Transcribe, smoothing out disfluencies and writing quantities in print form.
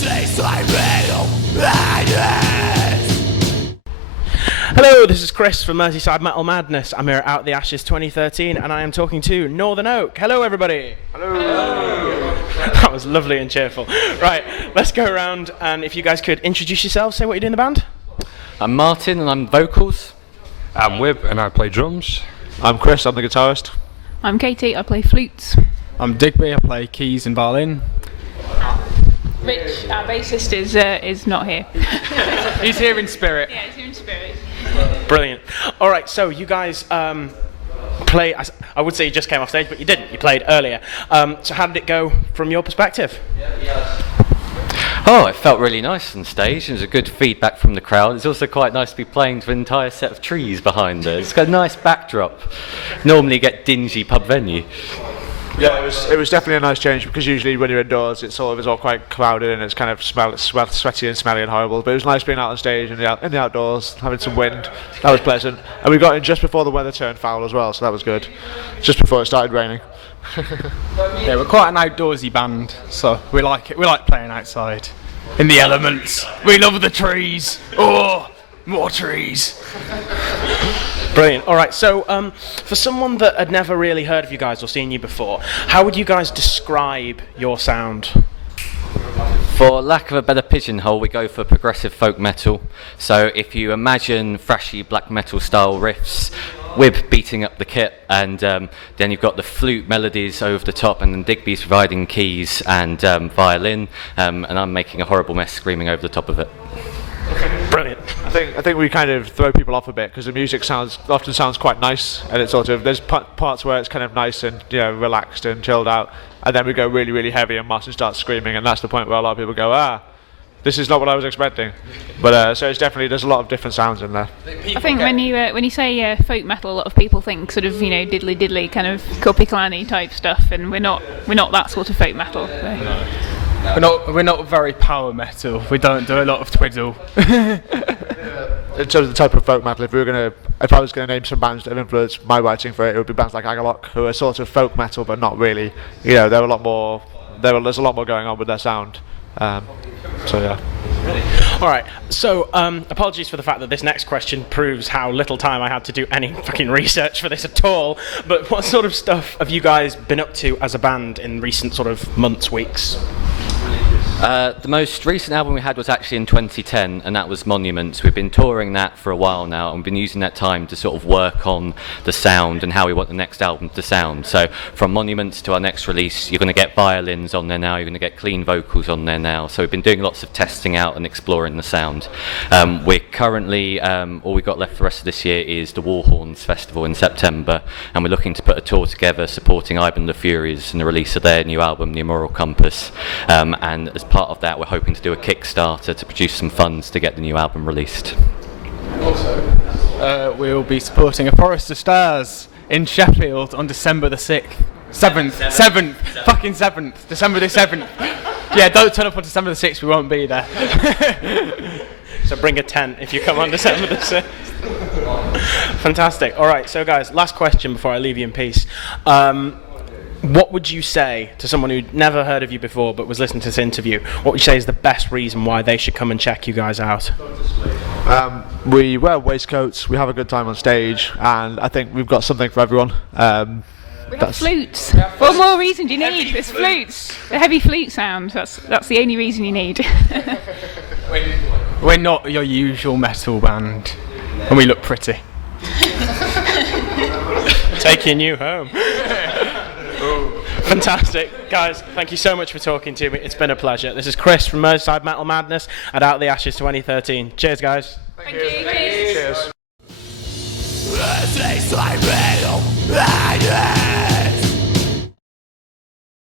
Merseyside Metal Madness. Hello, this is Chris from Merseyside Metal Madness. I'm here at Out the Ashes 2013 and I am talking to Northern Oak. Hello everybody. Hello. That was lovely and cheerful. Right, let's go around and if you guys could introduce yourselves, say what you do in the band. I'm Martin and I'm vocals. I'm Wib and I play drums. I'm Chris, I'm the guitarist. I'm Katie, I play flutes. I'm Digby, I play keys and violin. Rich, our bassist, is not here. He's here in spirit. Yeah, he's here in spirit. Brilliant. Alright, so you guys play, I would say you just came off stage, but you didn't, you played earlier. So how did it go from your perspective? Oh, it felt really nice on stage. There was a good feedback from the crowd. It's also quite nice to be playing to an entire set of trees behind us. It's got a nice backdrop. Normally you get dingy pub venue. Yeah, it was definitely a nice change because usually when you're indoors it's all quite clouded and it's kind of sweaty and smelly and horrible, but it was nice being out on stage in the outdoors, having some wind. That was pleasant, and we got in just before the weather turned foul as well, so that was good, just before it started raining. Yeah, we're quite an outdoorsy band, so we like it. We like playing outside in the elements. We love the trees. Oh, more trees. Brilliant. Alright, so for someone that had never really heard of you guys or seen you before, how would you guys describe your sound? For lack of a better pigeonhole, we go for progressive folk metal. So if you imagine thrashy black metal style riffs, Wib beating up the kit, and then you've got the flute melodies over the top, and then Digby's providing keys and violin, and I'm making a horrible mess screaming over the top of it. Brilliant. I think we kind of throw people off a bit because the music often sounds quite nice, and it's there's parts where it's kind of nice and relaxed and chilled out, and then we go really really heavy and Martin starts screaming, and that's the point where a lot of people go, this is not what I was expecting. But so it's definitely, there's a lot of different sounds in there. I think when you say folk metal, a lot of people think sort of diddly diddly kind of Cuppy Clanny type stuff, and we're not that sort of folk metal. So. We're not very power metal. We don't do a lot of twiddle. In terms of the type of folk metal, if I was going to name some bands that have influenced my writing for it, it would be bands like Agalloch, who are sort of folk metal but not really. There's a lot more going on with their sound. So yeah. Alright, so apologies for the fact that this next question proves how little time I had to do any fucking research for this at all, but what sort of stuff have you guys been up to as a band in recent sort of months, weeks? The most recent album we had was actually in 2010, and that was Monuments. We've been touring that for a while now, and we've been using that time to sort of work on the sound and how we want the next album to sound. So from Monuments to our next release, you're going to get violins on there now, you're going to get clean vocals on there now. So we've been doing lots of testing out and exploring the sound. We're currently, all we've got left for the rest of this year is the Warhorns Festival in September, and we're looking to put a tour together supporting Ivan the Furious and the release of their new album, The Immoral Compass. And as part of that, we're hoping to do a Kickstarter to produce some funds to get the new album released. Also, we'll be supporting a Forest of Stars in Sheffield on December the 6th. 7th. Fucking 7th. December the 7th. Yeah, don't turn up on December the 6th, we won't be there. So bring a tent if you come on December the 6th. Fantastic. Alright, so guys, last question before I leave you in peace. What would you say to someone who'd never heard of you before but was listening to this interview? What would you say is the best reason why they should come and check you guys out? We wear waistcoats, we have a good time on stage, and I think we've got something for everyone. We have flutes. What more reason do you need? There's flutes. The heavy flute sound. That's the only reason you need. We're not your usual metal band, and we look pretty. Taking you home. Fantastic. Guys, thank you so much for talking to me. It's been a pleasure. This is Chris from Merseyside Metal Madness at Out the Ashes 2013. Cheers, guys. Thank you. Cheers. Cheers. Merseyside Metal Madness.